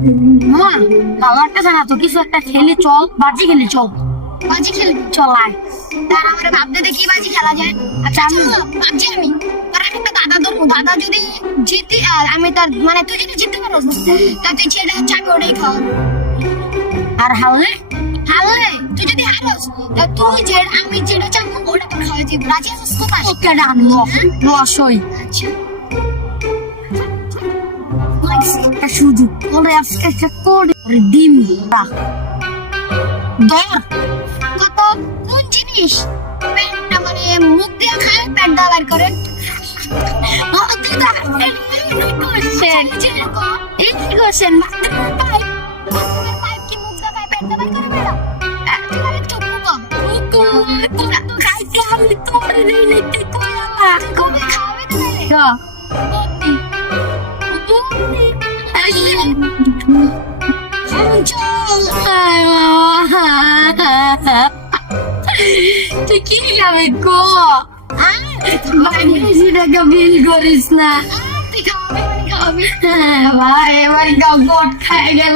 মা ভালো লাগতেছে না তো, কিছু একটা খেলি চল, বাজি খেলি চল। বাজি খেলবি? চল আয়। তার আমার ভাবতে দে কি বাজি খেলা যায়। আচ্ছা আমি ভাবছি, আমি তোর একটা দাদা ধরবো, দাদা যদি জিতে আর আমি তার মানে তুই যদি জিততে পারো তা তুই যেটা হচ্ছে আমি ওটাই খাওয়াবো। আর হারলে? হারলে তুই যদি হারস তা তুই যে আমি যেটা চাবো ওটা তোর খাওয়াই দিব। রাজি আছিস তো? পাস? ওকে ডান, লসই। আচ্ছা একটা সুযোগ ওরে আজকে একটা করে ডিম ধর। কত কোন জিনিস পেটটা মানে মুখ দিয়ে খায় পেট দা বার করে? এই কি করছেন? পাইপ কি মুখ দিয়ে খায় পেট দা বার করে বেড়া? তোমার একটু মুখো আমি তোর নিতে কইলা কবে খাওয়াবে তাহলে? গা বন্দি তুই কি খাবি গো? বেশি টাকা বিল করিস না তুই খাওয়াবি মানে খাওয়াবি। ভাই, এবার গোট খাই গেল।